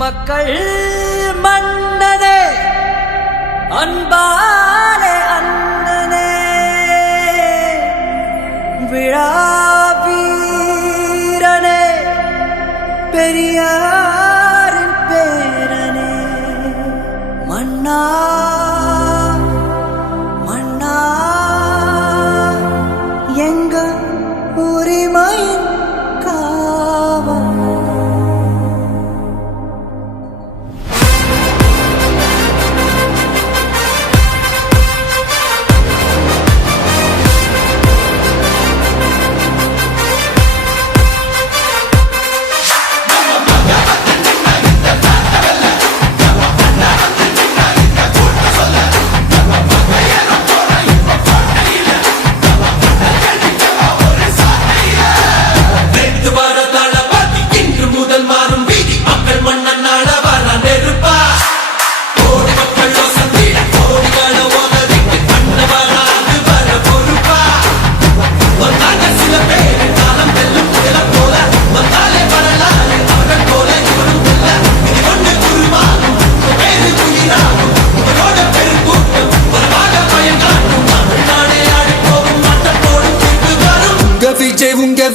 மக்கள் மன்னனே அன்பா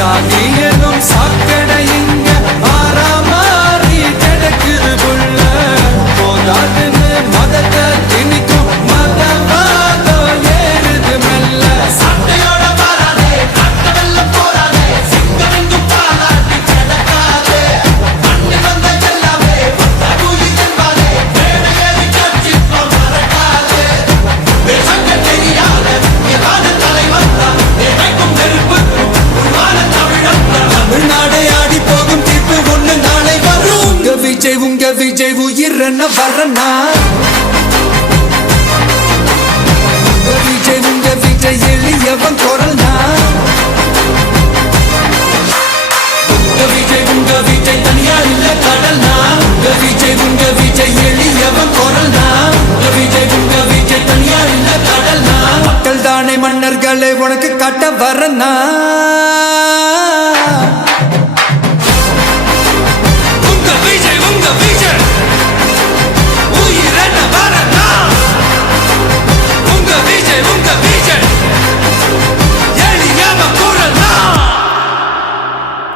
சாட்சியதும் சாக்கடை வரன வரனா விஜய் உங்க விஜய் எளியவன் குரல்னா? உங்க விஜய் உங்க விஜய் தனியா இல்ல கடல்னா? உங்க உங்க